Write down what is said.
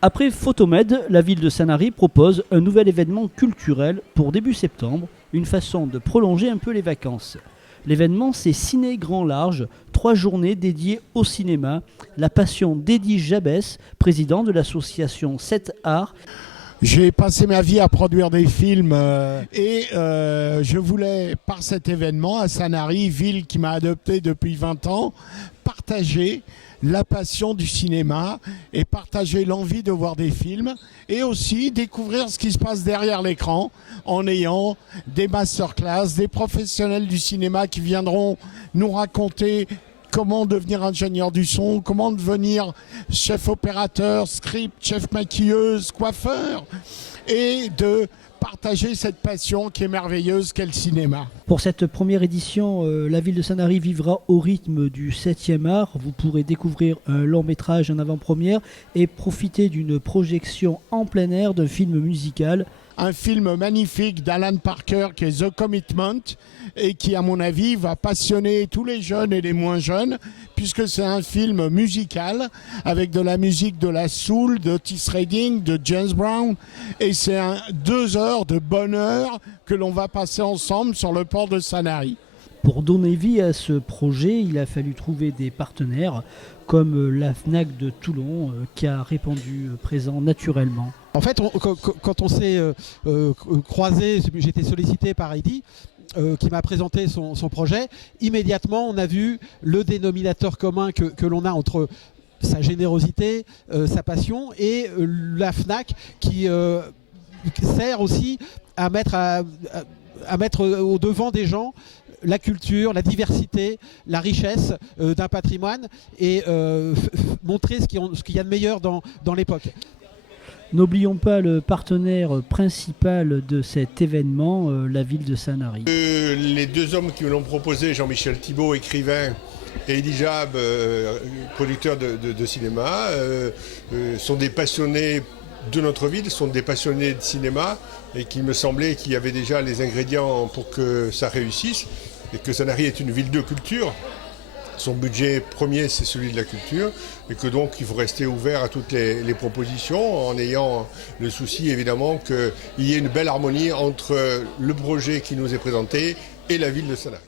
Après Photomed, la ville de Sanary propose un nouvel événement culturel pour début septembre, une façon de prolonger un peu les vacances. L'événement, c'est Ciné Grand Large, 3 journées dédiées au cinéma. La passion d'Eddy Jabès, président de l'association 7 Arts. J'ai passé ma vie à produire des films et je voulais, par cet événement à Sanary, ville qui m'a adopté depuis 20 ans, partager la passion du cinéma et partager l'envie de voir des films et aussi découvrir ce qui se passe derrière l'écran en ayant des masterclass, des professionnels du cinéma qui viendront nous raconter comment devenir ingénieur du son, comment devenir chef opérateur, script, chef maquilleuse, coiffeur, et de partager cette passion qui est merveilleuse qu'est le cinéma. Pour cette première édition, la ville de Sanary vivra au rythme du 7e art. Vous pourrez découvrir un long métrage en avant-première et profiter d'une projection en plein air d'un film musical. Un film magnifique d'Alan Parker qui est The Commitment et qui, à mon avis, va passionner tous les jeunes et les moins jeunes puisque c'est un film musical avec de la musique de la soul, de Otis Redding, de James Brown et c'est 2 heures de bonheur que l'on va passer ensemble sur le port de Sanary. Pour donner vie à ce projet, il a fallu trouver des partenaires comme la FNAC de Toulon qui a répondu présent naturellement. En fait, quand on s'est croisés, j'ai été sollicité par Eddy qui m'a présenté son projet. Immédiatement, on a vu le dénominateur commun que l'on a entre sa générosité, sa passion et la FNAC qui sert aussi à mettre au devant des gens la culture, la diversité, la richesse d'un patrimoine et montrer ce qu'il y a de meilleur dans l'époque. N'oublions pas le partenaire principal de cet événement, la ville de Sanary. Les 2 hommes qui me l'ont proposé, Jean-Michel Thibault, écrivain, et Eddy Jab, producteur de cinéma, sont des passionnés de notre ville, sont des passionnés de cinéma et qu'il me semblait qu'il y avait déjà les ingrédients pour que ça réussisse et que Sanary est une ville de culture. Son budget premier, c'est celui de la culture et que donc il faut rester ouvert à toutes les propositions en ayant le souci évidemment qu'il y ait une belle harmonie entre le projet qui nous est présenté et la ville de Sanary.